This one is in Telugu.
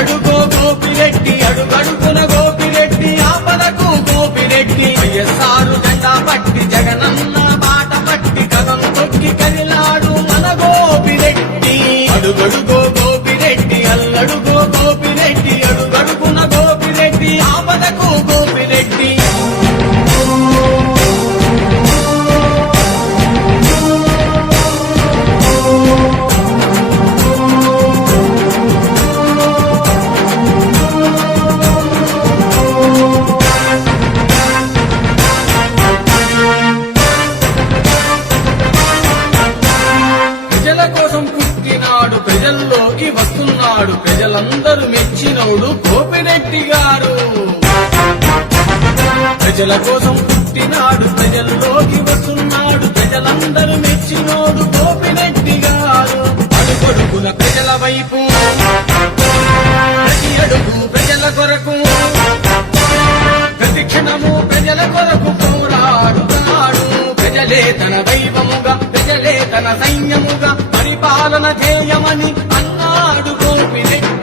అల్లడుగో గోపిరెడ్డి అడుగడుగున గోపిరెడ్డి ఆపదకు గోపిరెడ్డి వైఎస్ఆర్ జెండా పట్టి జగనన్న బాట పట్టి గగం తొక్కి కదిలాడు మన గోపిరెడ్డి అడుగడుగో గోపిరెడ్డి అల్లడుగో గోపిరెడ్డి అడుగడుగున గోపిరెడ్డి ఆపదకు గోపిరెడ్డి ప్రజల కోసం పుట్టినాడు ప్రజల్లోకి వస్తున్నాడు ప్రజలందరూ మెచ్చినోడు గోపిరెడ్డి గారు ప్రజల కోసం పుట్టినాడు ప్రజల్లోకి వస్తున్నాడు ప్రజలందరూ మెచ్చినోడు గోపిరెడ్డి గారు అడుగడుగున ప్రజల వైపు ప్రతి అడుగు ప్రజల కొరకు ప్రతి క్షణము ప్రజల కొరకు పోరాడుతాడు ప్రజలే తన దైవముగా ప్రజలే తన సైన్యముగా పరిపాలన చేయమని అన్నాడు గోపిరెడ్డి